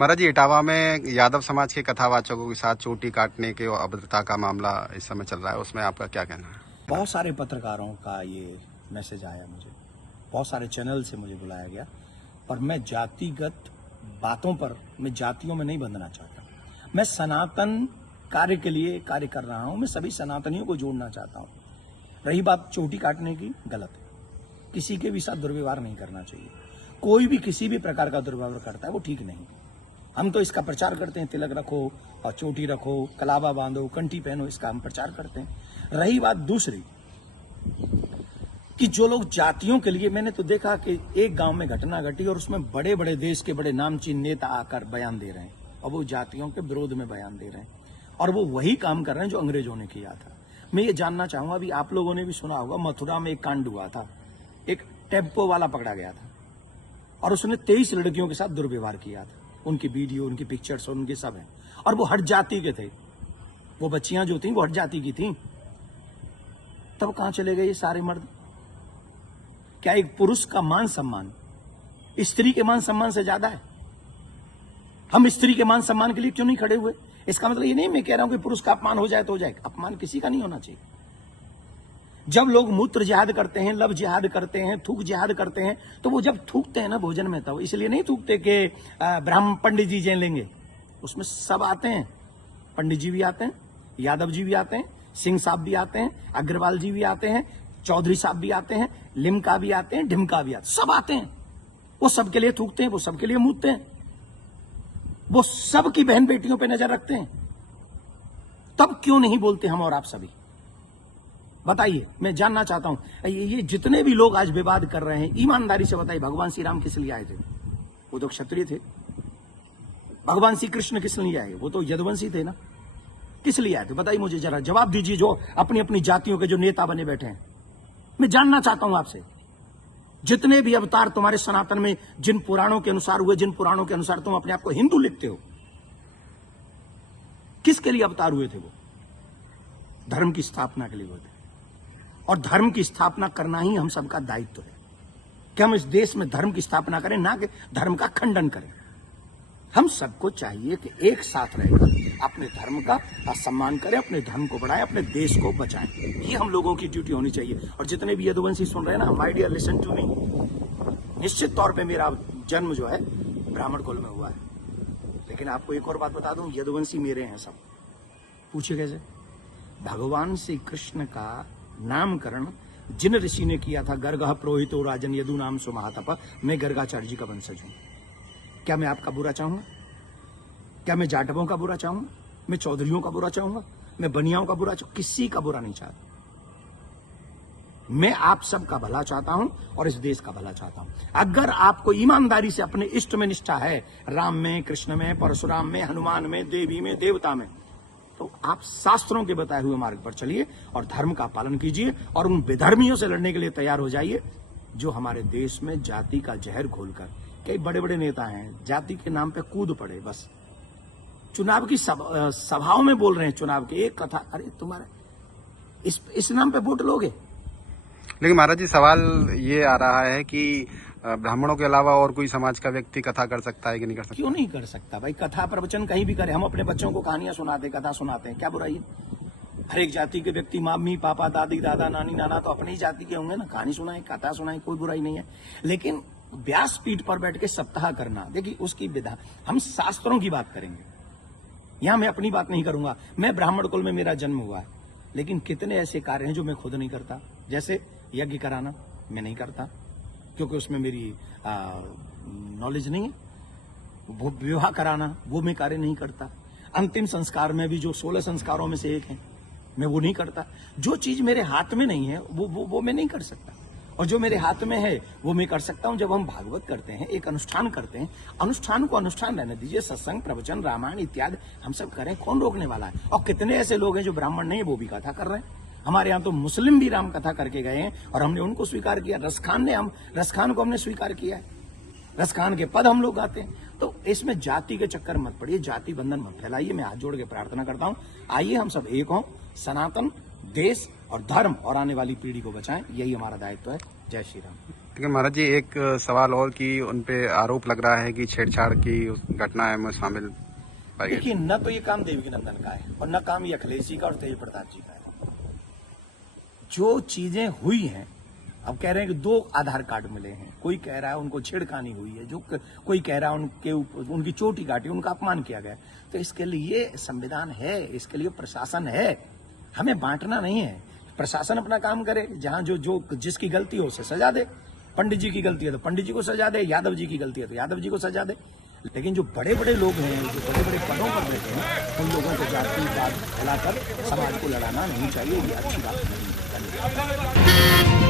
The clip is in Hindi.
महाराज जी, इटावा में यादव समाज के कथावाचकों के साथ चोटी काटने के और अभद्रता का मामला इस समय चल रहा है, उसमें आपका क्या कहना है? बहुत सारे पत्रकारों का ये मैसेज आया मुझे, बहुत सारे चैनल से मुझे बुलाया गया, पर मैं जातिगत बातों पर, मैं जातियों में नहीं बंधना चाहता। मैं सनातन कार्य के लिए कार्य कर रहा हूं, मैं सभी सनातनियों को जोड़ना चाहता हूं। रही बात चोटी काटने की, गलत है। किसी के भी साथ दुर्व्यवहार नहीं करना चाहिए। कोई भी किसी भी प्रकार का दुर्व्यवहार करता है वो ठीक नहीं। हम तो इसका प्रचार करते हैं, तिलक रखो और चोटी रखो, कलावा बांधो, कंठी पहनो, इसका हम प्रचार करते हैं। रही बात दूसरी कि जो लोग जातियों के लिए, मैंने तो देखा कि एक गांव में घटना घटी और उसमें बड़े बड़े देश के बड़े नामचीन नेता आकर बयान दे रहे हैं और वो जातियों के विरोध में बयान दे रहे हैं और वो वही काम कर रहे हैं जो अंग्रेजों ने किया था। मैं ये जानना चाहूंगा, अभी आप लोगों ने भी सुना होगा, मथुरा में एक कांड हुआ था, एक टेम्पो वाला पकड़ा गया था और उसने 23 लड़कियों के साथ दुर्व्यवहार किया था। उनकी वीडियो, उनकी पिक्चर्स और उनके सब हैं और वो हट जाति के थे। वो बच्चियां जो थी वो हट जाति की थी। तब कहां चले गए ये सारे मर्द? क्या एक पुरुष का मान सम्मान स्त्री के मान सम्मान से ज्यादा है? हम स्त्री के मान सम्मान के लिए क्यों नहीं खड़े हुए? इसका मतलब ये नहीं मैं कह रहा हूं कि पुरुष का अपमान हो जाए तो हो जाए, अपमान किसी का नहीं होना चाहिए। जब लोग मूत्र जिहाद करते हैं, लब जिहाद करते हैं, थूक जिहाद करते हैं, तो वो जब थूकते हैं ना भोजन में, तो इसलिए नहीं थूकते कि ब्राह्मण पंडित जी जैन लेंगे। उसमें सब आते हैं, पंडित जी भी आते हैं, यादव जी भी आते हैं, सिंह साहब भी आते हैं, अग्रवाल जी भी आते हैं, चौधरी साहब भी आते हैं, लिमका भी आते हैं, ढिमका भी आते हैं, सब आते हैं। वो सबके लिए थूकते हैं, वो सबके लिए मूतते हैं, वो सबकी बहन बेटियों पे नजर रखते हैं। तब क्यों नहीं बोलते हम और आप सभी? बताइए, मैं जानना चाहता हूं। ये जितने भी लोग आज विवाद कर रहे हैं, ईमानदारी से बताइए, भगवान श्री राम किस लिए आए थे? वो तो क्षत्रिय थे। भगवान श्री कृष्ण किस लिए आए? वो तो यदुवंशी थे ना। किस लिए आए थे? बताइए मुझे, जरा जवाब दीजिए, जो अपनी अपनी जातियों के जो नेता बने बैठे हैं। मैं जानना चाहता हूं आपसे, जितने भी अवतार तुम्हारे सनातन में जिन पुराणों के अनुसार हुए, जिन पुराणों के अनुसार तुम अपने आप को हिंदू लिखते हो, किसके लिए अवतार हुए थे? वो धर्म की स्थापना के लिए हुए थे और धर्म की स्थापना करना ही हम सबका दायित्व है कि हम इस देश में धर्म की स्थापना करें, ना कि धर्म का खंडन करें। हम सबको चाहिए कि एक साथ रहकर अपने धर्म का सम्मान करें, अपने धर्म को बढ़ाएं, अपने देश को बचाएं। ये हम लोगों की ड्यूटी होनी चाहिए। और जितने भी यदुवंशी सुन रहे हैं ना, my dear, listen to me. निश्चित तौर पे मेरा जन्म जो है ब्राह्मण कुल में हुआ है, लेकिन आपको एक और बात बता दूं, यदुवंशी मेरे हैं सब। पूछिए कैसे? भगवान श्री कृष्ण का नामकरण जिन ऋषि ने किया था, गर्गः पुरोहितो राजन यदु नाम सुमहातप, मैं गर्गाचार्य जी का वंशज हूं। क्या मैं आपका बुरा चाहूंगा? क्या मैं जाटवों का बुरा चाहूंगा? मैं चौधरियों का बुरा चाहूंगा? मैं बनियाओं का बुरा चाहूंगा? किसी का बुरा नहीं चाहता। मैं आप सबका भला चाहता हूं और इस देश का भला चाहता हूं। अगर आपको ईमानदारी से अपने इष्ट में निष्ठा है, राम में, कृष्ण में, परशुराम में, हनुमान में, देवी में, देवता में, तो आप शास्त्रों के बताए हुए मार्ग पर चलिए और धर्म का पालन कीजिए और उन विधर्मियों से लड़ने के लिए तैयार हो जाइए जो हमारे देश में जाति का जहर घोलकर, कई बड़े बड़े नेता हैं, जाति के नाम पे कूद पड़े। बस चुनाव की सभाओं में बोल रहे हैं, चुनाव की एक कथा, अरे तुम्हारे इस नाम पे वोट लोगे? लेकिन महाराज जी, सवाल ये आ रहा है कि ब्राह्मणों के अलावा और कोई समाज का व्यक्ति कथा कर सकता है कि नहीं कर सकता? क्यों नहीं कर सकता भाई? कथा प्रवचन कहीं भी करे। हम अपने बच्चों को कहानियां सुनाते, कथा सुनाते हैं, क्या बुराई है? हर एक जाति के व्यक्ति, मम्मी पापा, दादी दादा, नानी नाना तो अपनी ही जाति के होंगे ना। कहानी सुनाए, कथा सुनाए, कोई बुराई नहीं है। लेकिन व्यासपीठ पर बैठ के सप्ताह करना, देखिए उसकी विधा, हम शास्त्रों की बात करेंगे। यहां मैं अपनी बात नहीं करूंगा। मैं ब्राह्मण कुल में मेरा जन्म हुआ है, लेकिन कितने ऐसे कार्य हैं जो मैं खुद नहीं करता। जैसे यज्ञ कराना मैं नहीं करता, क्योंकि उसमें मेरी नॉलेज नहीं है। विवाह कराना वो मैं कार्य नहीं करता। अंतिम संस्कार में भी जो 16 संस्कारों में से एक है, मैं वो नहीं करता। जो चीज मेरे हाथ में नहीं है वो मैं नहीं कर सकता, और जो मेरे हाथ में है वो मैं कर सकता हूं। जब हम भागवत करते हैं, एक अनुष्ठान करते हैं, अनुष्ठान को अनुष्ठान रहने दीजिए। सत्संग, प्रवचन, रामायण इत्यादि हम सब करें, कौन रोकने वाला है? और कितने ऐसे लोग हैं जो ब्राह्मण नहीं है, वो भी कथा कर रहे हैं। हमारे यहाँ तो मुस्लिम भी राम कथा करके गए हैं और हमने उनको स्वीकार किया। रसखान को हमने स्वीकार किया है। रसखान के पद हम लोग गाते हैं। तो इसमें जाति के चक्कर मत पड़िए, जाति बंधन मत फैलाइए। मैं हाथ जोड़ के प्रार्थना करता हूं, आइए हम सब एक हों, सनातन, देश और धर्म और आने वाली पीढ़ी को बचाएं। यही हमारा दायित्व है। जय श्री राम। लेकिन महाराज जी एक सवाल और कि उनपे आरोप लग रहा है कि छेड़छाड़ की उस घटना में शामिल पाई गई। देखिए, न तो ये काम देवकी नंदन का है और न काम ये अखिलेश जी का और तेज प्रताप जी का है। जो चीजें हुई हैं, अब कह रहे हैं कि 2 आधार कार्ड मिले हैं, कोई कह रहा है उनको छेड़खानी हुई है, जो कोई कह रहा है उनकी चोटी काटी, उनका अपमान किया गया। तो इसके लिए संविधान है, इसके लिए प्रशासन है, हमें बांटना नहीं है। प्रशासन अपना काम करे, जहां जो जिसकी गलती हो उसे सजा दे। पंडित जी की गलती है तो पंडित जी को सजा दे, यादव जी की गलती है तो यादव जी को सजा दे। लेकिन जो बड़े बड़े लोग हैं, जो बड़े बड़े पदों पर रहते हैं, उन लोगों को जातिवाद फैलाकर समाज को लड़ाना नहीं चाहिए, ये अच्छी बात नहीं है।